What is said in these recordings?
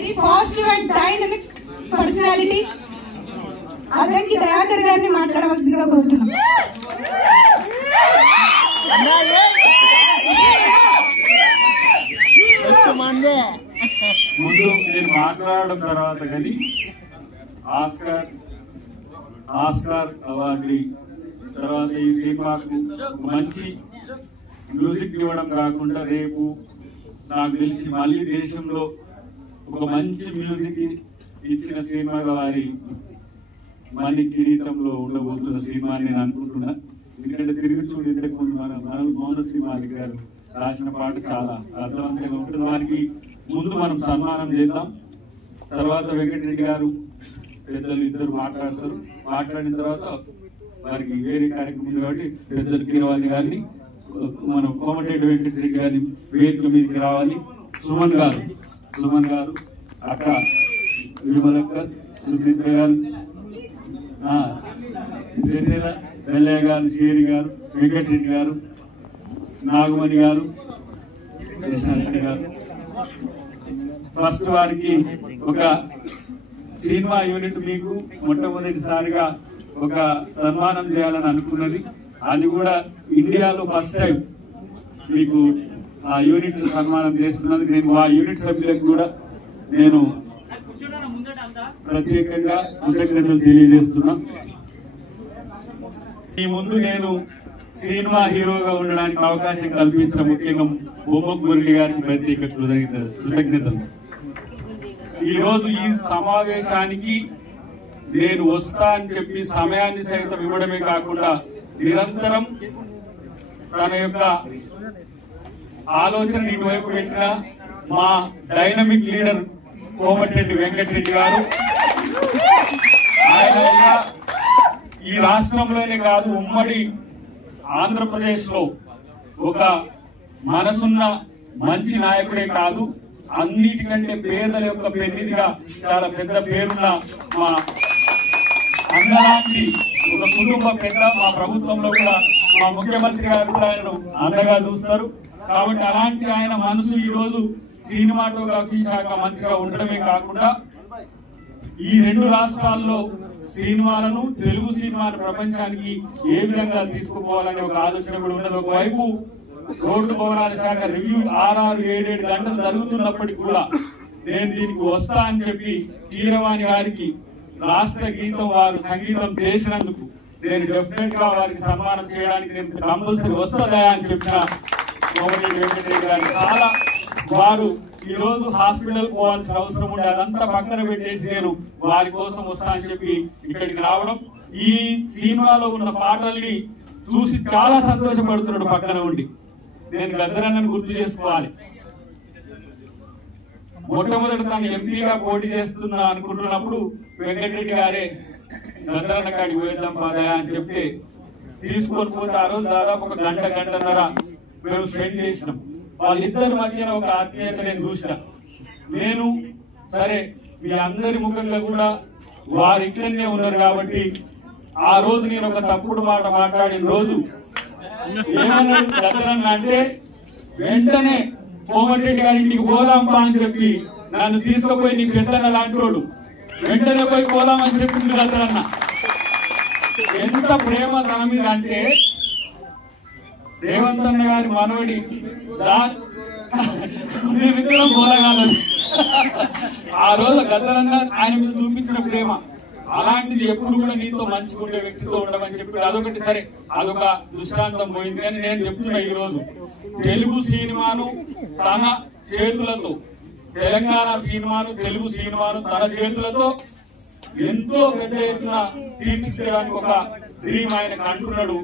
Very positive and dynamic personality Addanki Dayakar గారిని మాట్లాడవలసిందిగా కోరుతున్నాం. ముందు నేను మాట్లాడడం తర్వాత కానీ ఆస్కార్ అవార్డు తర్వాత ఈ సినిమాకు మంచి మ్యూజిక్ ఇవ్వడం కాకుండా రేపు నాకు తెలిసి మళ్ళీ దేశంలో ఒక మంచి మ్యూజిక్ ఇచ్చిన సినిమాగా వారి మణి కిరీటంలో ఉండబోతున్న సినిమా నేను అనుకుంటున్నా. ఎందుకంటే తిరిగి చూడు ఇంతకుముందు మన మౌనశ్రీ మాలిక్ గారు రాసిన పాట చాలా అర్థవంతంగా ఉంటుంది. వారికి ముందు మనం సన్మానం చేద్దాం. తర్వాత వెంకటరెడ్డి గారు పెద్దలు ఇద్దరు మాట్లాడతారు. మాట్లాడిన తర్వాత వారికి వేరే కార్యక్రమం ఉంది కాబట్టి పెద్దలు కీరవాణి గారిని మనం కోమటిరెడ్డి వెంకటరెడ్డి గారిని వేదిక మీదకి రావాలి. సుమన్ గారు అక్క విమలక్క సుచిత్ర గారు వెల్లయ్య గారు షేరి గారు వెంకటరెడ్డి గారు నాగమణి గారు కృష్ణారెడ్డి గారు ఫస్ట్ వారికి ఒక సినిమా యూనిట్ మీకు మొట్టమొదటిసారిగా ఒక సన్మానం చేయాలని అనుకున్నది. అది కూడా ఇండియాలో ఫస్ట్ టైం మీకు ఆ యూనిట్ సన్మానం చేస్తున్నందుకు నేను ఆ యూనిట్ సభ్యులకు కూడా నేను ప్రత్యేకంగా కృతజ్ఞతలు తెలియజేస్తున్నా. ఈ ముందు నేను సినిమా హీరోగా ఉండడానికి అవకాశం కల్పించిన ముఖ్యంగా బొమ్మకు మురళి గారికి ప్రత్యేక కృతజ్ఞతలు. ఈ రోజు ఈ సమావేశానికి నేను వస్తా అని చెప్పి సమయాన్ని సైతం ఇవ్వడమే కాకుండా నిరంతరం తన యొక్క ఆలోచన ఇటువైపు పెట్టిన మా డైనమిక్ లీడర్ కోమటిరెడ్డి వెంకటరెడ్డి గారు, ఆయన ఈ రాష్ట్రంలోనే కాదు ఉమ్మడి ఆంధ్రప్రదేశ్ లో ఒక మనసున్న మంచి నాయకుడే కాదు, అన్నిటికంటే పేదల యొక్క పెన్నిధిగా చాలా పెద్ద పేరున్న మా అన్నలాంటి ఒక కుటుంబ పెద్ద మా ప్రభుత్వంలో కూడా మా ముఖ్యమంత్రి గారు కూడా ఆయనను అండగా చూస్తారు. కాబట్టి అలాంటి ఆయన మనసు ఈ రోజు సినిమాటోగ్రఫీ శాఖ మంత్రిగా ఉండడమే కాకుండా ఈ రెండు రాష్ట్రాల్లో సినిమాలను తెలుగు సినిమాను ప్రపంచానికి ఏ విధంగా తీసుకుపోవాలనే ఒక ఆలోచన కూడా ఉన్నది. ఒకవైపు రోడ్డు భవనాల శాఖ రివ్యూ 6-7 గంటలు జరుగుతున్నప్పటికీ కూడా నేను దీనికి వస్తా అని చెప్పి కీరవాణి గారికి రాష్ట్ర గీతం వారు సంగీతం చేసినందుకు నేను డెఫినెట్ గా వారికి సన్మానం చేయడానికి నేను కంపల్సరీ వస్తుందా అని చెప్పిన కోమటిరెడ్డి వెంకటరెడ్డి గారు చాలా వారు ఈ రోజు హాస్పిటల్ పోవాల్సిన అవసరం ఉండే అదంతా పక్కన పెట్టేసి నేను వారి కోసం వస్తా అని చెప్పి ఇక్కడికి రావడం, ఈ సినిమాలో ఉన్న పాటల్ని చూసి చాలా సంతోషపడుతున్నాడు పక్కన ఉండి. నేను గద్దరన్నను గుర్తు చేసుకోవాలి. మొట్టమొదటి తను ఎంపీగా పోటీ చేస్తున్నా అనుకుంటున్నప్పుడు వెంకటరెడ్డి గారే గద్దరన్న కాడికి పోయేద్దాం పాదయా అని చెప్తే తీసుకొని పోతే ఆ రోజు దాదాపు ఒక గంటన్నర మేము స్పెండ్ చేసినాం. వాళ్ళిద్దరి మధ్యన ఒక ఆత్మీయత నేను చూసిన. నేను సరే మీ అందరి ముఖంగా కూడా వారు ఇక్కడనే ఉన్నారు కాబట్టి ఆ రోజు నేను ఒక తప్పుడు మాట మాట్లాడిన రోజు ఏమన్నాడు గద్దరన్న అంటే, వెంటనే కోమటిరెడ్డి గారి ఇంటికి పోదాంపా అని చెప్పి నన్ను తీసుకుపోయి నీకు పెద్దన్న లాంటోడు వెంటనే పోయి పోదామని చెప్పింది గద్దరన్న. ఎంత ప్రేమ తన మీద అంటే రేవంత్ అన్న గారి మనవడి మేమిద్దరం పోలగాలని ఆ రోజు గద్దరన్న ఆయన మీద చూపించిన ప్రేమ అలాంటిది ఎప్పుడు కూడా నీతో మంచిగా ఉండే వ్యక్తితో ఉండమని చెప్పి అదొకటి. సరే అదొక దృష్టాంతం పోయింది. కానీ నేను చెప్తున్నా ఈ రోజు తెలుగు సినిమాను తన చేతులతో, తెలంగాణ సినిమాను తెలుగు సినిమాను తన చేతులతో ఎంతో పెద్ద ఎత్తున తీర్చిదిద్దడానికి ఒక డ్రీమ్ ఆయనకు అంటున్నాడు.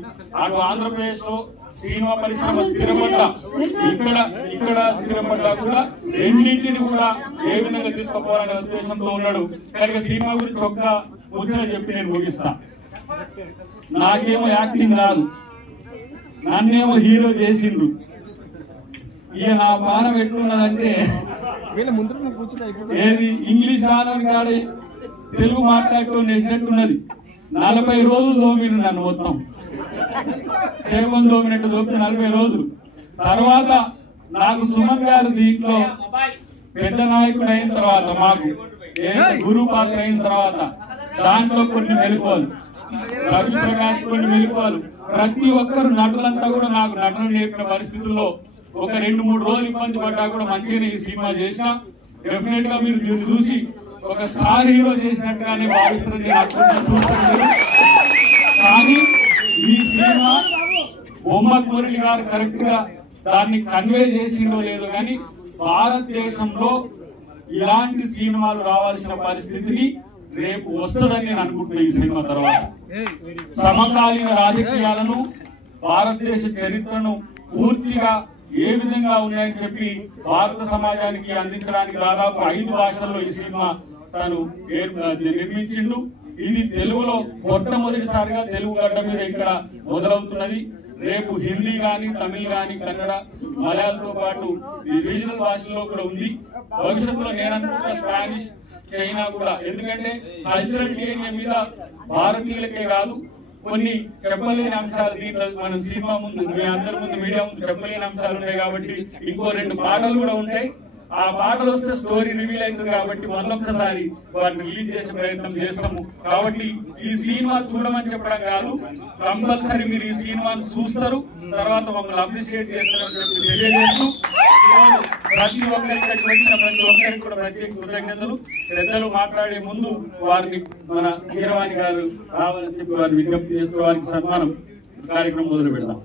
అటు ఆంధ్రప్రదేశ్ లో సినిమా పరిశ్రమ స్థిరపడ్డా ఇక్కడ స్థిరపడ్డా కూడా రెండింటిని కూడా ఏ విధంగా తీసుకుపోవాలనే ఉద్దేశంతో ఉన్నాడు. కనుక సినిమా గురించి ఒక్క ముచ్చట చెప్పి నేను ముగిస్తా. నాకేమో యాక్టింగ్ రాదు, నన్నేమో హీరో చేసిండ్రు. ఇక నా పానం ఎట్లున్నదంటే ఏది ఇంగ్లీష్ రానని కాడే తెలుగు మాట్లాడుతూ నేసినట్టున్నది. 40 రోజులు దోమిను నన్ను మొత్తం సేవం దోమినట్టు దోపితే 40 రోజులు. తర్వాత నాకు సుమన్ గారు దీంట్లో పెద్ద నాయకుడు అయిన తర్వాత మాకు గురు పాత్ర అయిన తర్వాత దాంట్లో కొన్ని మెలకువలు, రవి ప్రకాష్ కొన్ని మెలకువలు, ప్రతి ఒక్కరు నటులంతా కూడా నాకు నటన నేర్పిన పరిస్థితుల్లో ఒక 2-3 రోజులు ఇబ్బంది పడ్డా కూడా మంచిగానే ఈ సినిమా చేసిన. డెఫినెట్ గా మీరు దీన్ని చూసి ఒక స్టార్ హీరో చేసినట్టుగానే భావిస్తారని చూస్తారు. కానీ ఈ సినిమా బొమ్మక్ మురళి గారు కరెక్ట్ గా దాన్ని కన్వే చేసిండో లేదో కానీ భారతదేశంలో ఇలాంటి సినిమాలు రావాల్సిన పరిస్థితిని రేపు వస్తుందని నేను అనుకుంటున్నా. ఈ సినిమా తర్వాత సమకాలీన రాజకీయాలను, భారతదేశ చరిత్రను పూర్తిగా ఏ విధంగా ఉన్నాయని చెప్పి భారత సమాజానికి అందించడానికి దాదాపు 5 భాషల్లో ఈ సినిమా తను నిర్మించిండు. ఇది తెలుగులో మొట్టమొదటిసారిగా తెలుగు గడ్డ మీద ఇక్కడ మొదలవుతున్నది. రేపు హిందీ గాని, తమిళ్ గాని, కన్నడ, మలయాళంతో పాటు ఈ రీజనల్ భాషల్లో కూడా ఉంది. భవిష్యత్తులో నేనంతా స్పానిష్, చైనా కూడా, ఎందుకంటే కల్చరల్ డిఎన్ఏ మీద భారతీయులకే కాదు కొన్ని చెప్పలేని అంశాలు దీంట్లో మనం సినిమా ముందు మీ అందరి ముందు మీడియా ముందు చెప్పలేని అంశాలు ఉంటాయి కాబట్టి ఇంకో 2 పాటలు కూడా ఉంటాయి. ఆ పాటలు వస్తే స్టోరీ రివీల్ అవుతుంది కాబట్టి మళ్ళొక్కసారి వాటిని రిలీజ్ చేసే ప్రయత్నం చేస్తాము. కాబట్టి ఈ సినిమా చూడమని చెప్పడం కాదు, కంపల్సరీ మీరు ఈ సినిమాను చూస్తారు, తర్వాత మమ్మల్ని అప్రిషియేట్ చేస్తారని చెప్పి తెలియజేస్తూ ప్రతి ఒక్కరికి వచ్చిన ప్రతి ఒక్కరికి కూడా ప్రత్యేక కృతజ్ఞతలు. పెద్దలు మాట్లాడే ముందు వారిని మన కీరవాణి గారు రావాలని చెప్పి వారిని విజ్ఞప్తి చేస్తూ వారికి సన్మానం కార్యక్రమం మొదలు పెడదాం.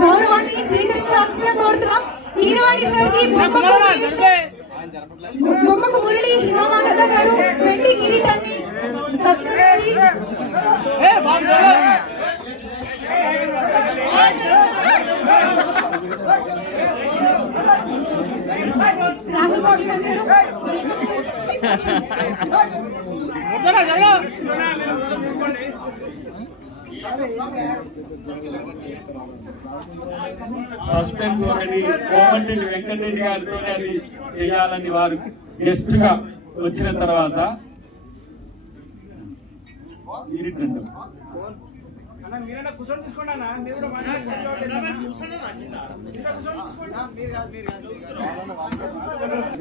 గౌరవాన్ని స్వీకరించాల్సిందిగా కోరుతున్నాం. కీరవాణి సార్కి బొమ్మకు మురళి హిమామాగల్ల గారు వెండి కిరీటాన్ని సత్కరించి సస్పెన్స్ ఒకటి కోమటిరెడ్డి వెంకటరెడ్డి గారితో అది చేయాలని వారు గెస్ట్ గా వచ్చిన తర్వాత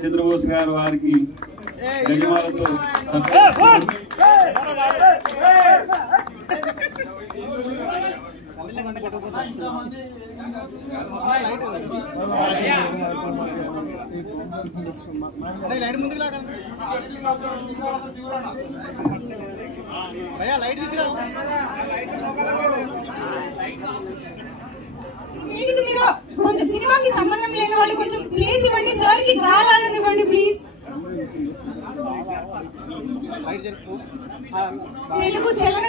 చంద్రబోస్ గారు వారికి ధన్యవాదాలతో వేదిక మీద కొంచెం సినిమాకి సంబంధం లేని వాళ్ళు కొంచెం ప్లేస్ ఇవ్వండి, సార్ కి గాలి ఇవ్వండి ప్లీజ్. తెలుగు చలన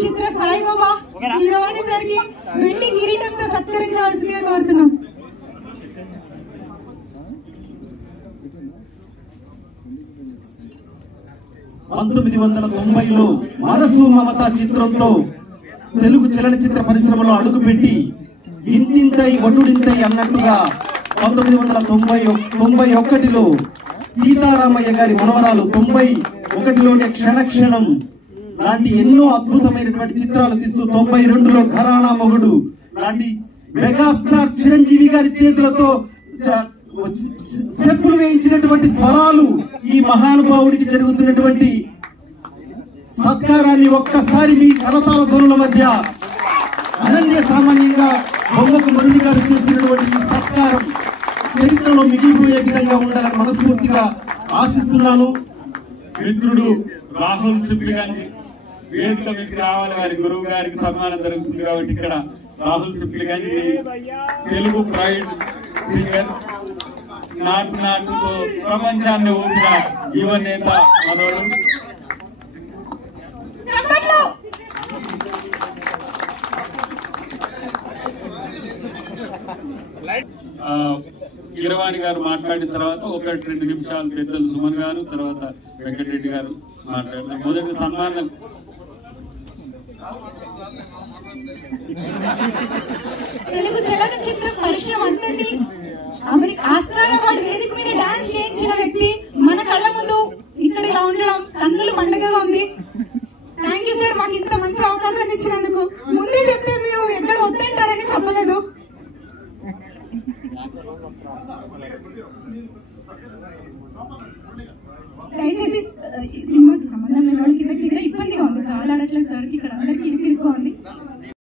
చిత్ర సాయిబాబా కీరవాణి సార్ కి వెండి కిరీటంతో సత్కరించవలసిందిగా కోరుతున్నాం. లో మనసు మమత చిత్రంతో తెలుగు చలనచిత్ర పరిశ్రమలో అడుగుపెట్టి ఇంతింతై వటుడింతై అన్నట్టుగా 1991లో సీతారామయ్య గారి మనవరాలు 91లోనే క్షణక్షణం లాంటి ఎన్నో అద్భుతమైనటువంటి చిత్రాలు తీస్తూ 92లో ఘరానా మొగుడు లాంటి మెగాస్టార్ చిరంజీవి గారి చేతులతో స్టెప్పులు వేయించినటువంటి స్వరాలు ఈ మహానుభావుడికి జరుగుతున్నటువంటి సత్కారాన్ని ఒక్కసారి మీ కరతాల ధ్వనుల మధ్య అనన్య సామాన్యంగా బొమ్మకు మురళి గారు చేసినటువంటి ఈ సత్కారం చరిత్రలో మిగిలిపోయే విధంగా ఉండాలని మనస్ఫూర్తిగా ఆశిస్తున్నాను. మిత్రుడు రాహుల్ సిప్లిగంజ్ వేదిక మీకు రావాలి, వారి గురువు గారికి సన్మానం జరుగుతుంది కాబట్టి ఇక్కడ రాహుల్ సిప్లిగంజ్ తెలుగు ప్రైడ్ సింగర్, నాటుతో ప్రపంచాన్ని ఊపిన యువ నేత మనోడు. కీరవాణి గారు మాట్లాడిన తర్వాత 1-2 నిమిషాలు పెద్దలు సుమన్ గారు, తర్వాత వెంకటరెడ్డి గారు మాట్లాడారు. మొదటి సన్మానం తెలుగు చలనచిత్ర పరిశ్రమ అందరినీ ఆస్కార్ అవార్డు వేదిక మీద డాన్స్ చేయించిన వ్యక్తి మన కళ్ళ ముందు ఇక్కడ ఇలా ఉండడం కన్నుల పండుగగా ఉంది. థ్యాంక్ యూ సార్, మాకు ఇంత మంచి అవకాశాన్ని ఇచ్చినందుకు. ముందే చెప్తే మీరు ఎక్కడ వద్దంటారని చెప్పలేదు. దయచేసి సినిమాకి సంబంధం లేని వాళ్ళకి కిందకి దిగిన ఇబ్బందిగా ఉంది, కాలు ఆడట్లేదు సార్కి, ఇక్కడ అందరికి ఇరుక్కు ఉంది.